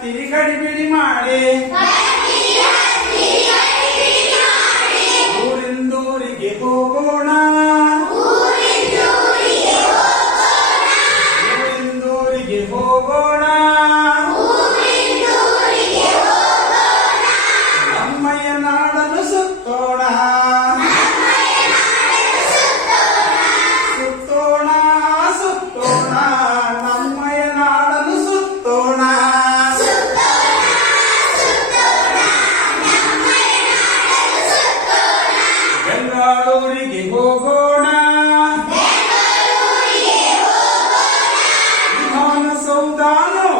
ತಿರಿಗಡಿಬಿಡಿ ಮಾಡಿ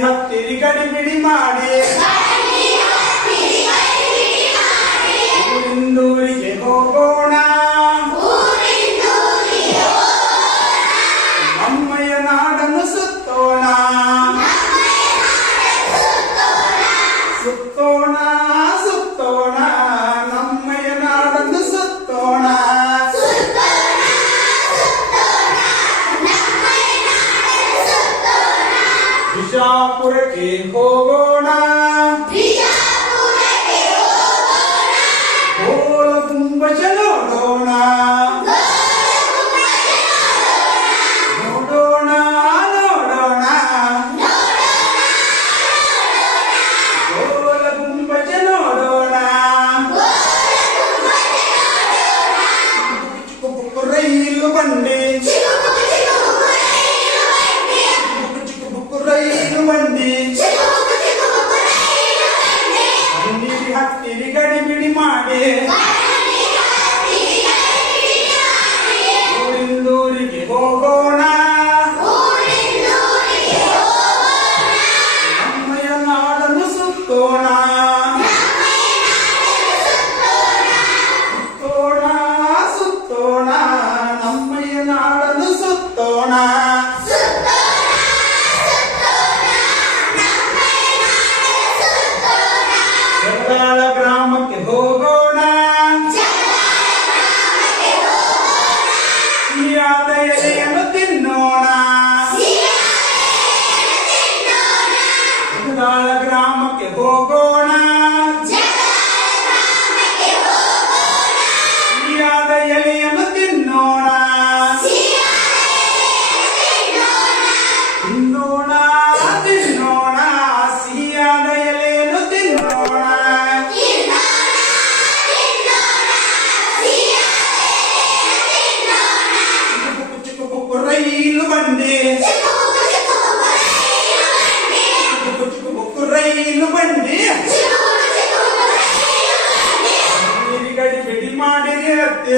ಹತ್ತಿರಿ ಗಡಿಬಿಡಿ ಮಾಡಿ ಪುರಕ್ಕೆ ಹೋಗೋಣ ಗೋಳ ಗುಂಬಜ ನೋಡೋಣ ನೋಡೋಣ ನೋಡೋಣ ಗೋಳ ಗುಂಬಜ ನೋಡೋಣ ರೈಲು ಬಂಡಿ ಬಂದಿ ನೀರಿ ಹಾಕ್ತೀರಿ ಗಡಿಬಿಡಿ ಮಾಡಿ. ಊರಿಂದೂರಿಗೆ ಹೋಗೋಣ. ನಾಡನ್ನು ಸುತ್ತೋಣ. Friday. ತ್ರಿಗತ್ಯ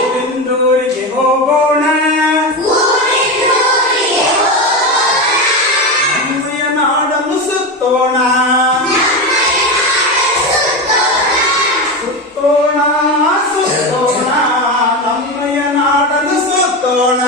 ಊರಿಂದೂರಿಗೆ ಹೋಗೋಣ ನಮ್ಮಯ ನಾಡನ್ನು ಸುತ್ತೋಣ ಸುತ್ತೋಣ ಸುತ್ತೋಣ ನಮ್ಮಯ ನಾಡನ್ನು ಸುತ್ತೋಣ